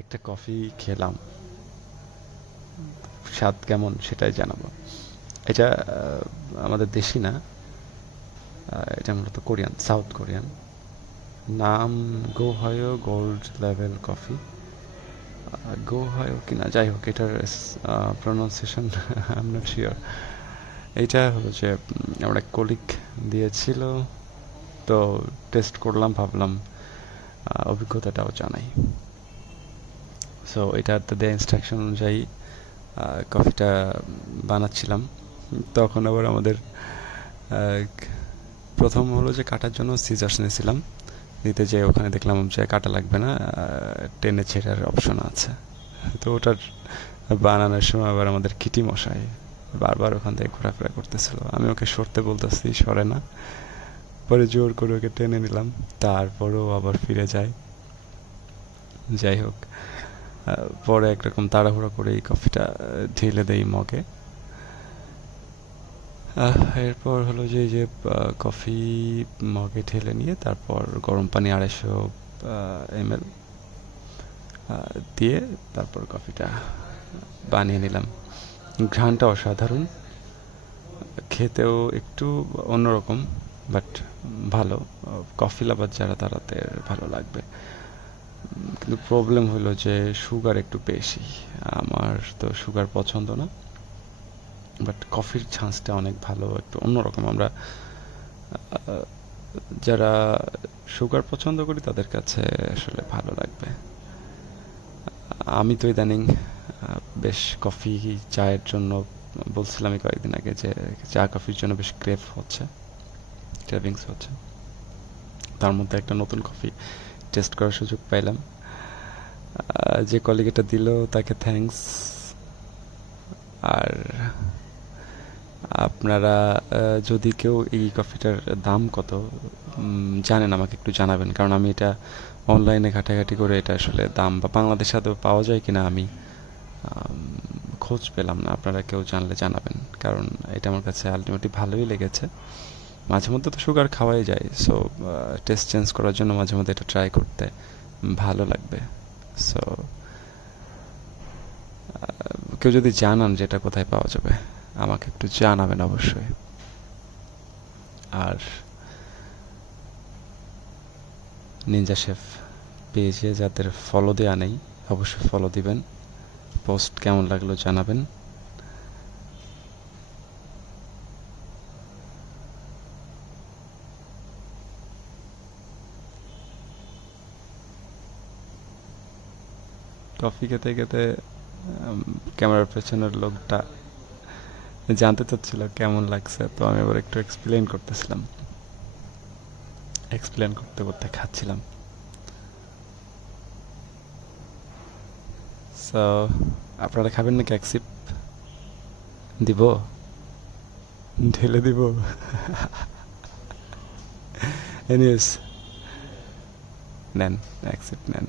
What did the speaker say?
একটা কফি খেলাম, স্বাদ কেমন সেটাই জানাবো। এটা আমাদের দেশি না, এটা মূলত কোরিয়ান, সাউথ কোরিয়ান। নাম গোহায়ো গোল্ড লেভেল কফি। গোহায়ো কিনা, যাই হোক, এটার pronunciation I am not sure. এইটা হলো যে আমার এক কলিগ দিয়েছিল, তো টেস্ট করলাম, ভাবলাম অভিজ্ঞতাটাও জানাই। সো এটাতে দেওয়া ইনস্ট্রাকশন অনুযায়ী কফিটা বানাচ্ছিলাম। তখন আবার আমাদের প্রথম হলো যে কাটার জন্য সিজার্স নিয়েছিলাম, নিতে যেয়ে ওখানে দেখলাম যে কাটা লাগবে না, টেনে ছেঁড়ার অপশন আছে। তো ওটার বানানোর সময় আবার আমাদের কিটি মশাই বারবার ওখান থেকে ঘোরাফেরা করতেছিল, আমি ওকে সরতে বলতেছি, সরে না। পরে জোর করে ওকে টেনে নিলাম, তারপরেও আবার ফিরে যায়। যাই হোক, পরে একরকম তাড়াহুড়ো করে এই কফিটা ঢেলে দেই মগে। এরপর হলো যে যে কফি মগে ঢেলে নিয়ে তারপর গরম পানি 250 ml দিয়ে তারপর কফিটা বানিয়ে নিলাম। ঘ্রাণটা অসাধারণ, খেতেও একটু অন্যরকম, বাট ভালো। কফি লাভার যারা তাদের ভালো লাগবে। কিন্তু প্রবলেম হলো যে সুগার একটু বেশি, আমার তো সুগার পছন্দ না, বাট কফির ঝাঁজটা অনেক ভালো, একটু অন্যরকম। আমরা যারা সুগার পছন্দ করি তাদের কাছে আসলে ভালো লাগবে। আমি তো ইদানিং বেশ কফি চায়ের জন্য বলছিলামই কয়েকদিন আগে যে চা কফির জন্য বেশ ক্রেভিংস হচ্ছে। তার মধ্যে একটা নতুন কফি টেস্ট করার সুযোগ পাইলাম। যে কলিগ এটা দিল তাকে থ্যাঙ্কস। আর আপনারা যদি কেউ এই কফিটার দাম কত জানেন, আমাকে একটু জানাবেন, কারণ আমি এটা অনলাইনে ঘাটাঘাটি করে এটা আসলে দাম বা বাংলাদেশে আদৌ পাওয়া যায় কিনা আমি খোঁজ পেলাম না। আপনারা কেউ জানলে জানাবেন, কারণ এটা আমার কাছে আলটিমেটলি ভালোই লেগেছে। মাঝে মধ্যে তো সুগার খাওয়াই যায়, সো টেস্ট চেঞ্জ করার জন্য মাঝে মধ্যে এটা ট্রাই করতে ভালো লাগবে। সো কেউ যদি জানান যে এটা কোথায় পাওয়া যাবে, আমাকে একটু জানাবেন অবশ্যই। আর নিনজা শেফ পেজে যাদের ফলো দেওয়া নেই, অবশ্যই ফলো দিবেন। পোস্ট কেমন লাগলো জানাবেন। কফি খেতে খেতে ক্যামেরার পেছনের লোকটা জানতে চাচ্ছিল কেমন লাগছে, তো আমি আবার একটু এক্সপ্লেন করতে করতে খাচ্ছিলাম। সো আপনারা খাবেন নাকি? এক সিপ দিব, ঢেলে দিব? এনিওয়েজ, নেন, এক সিপ নেন।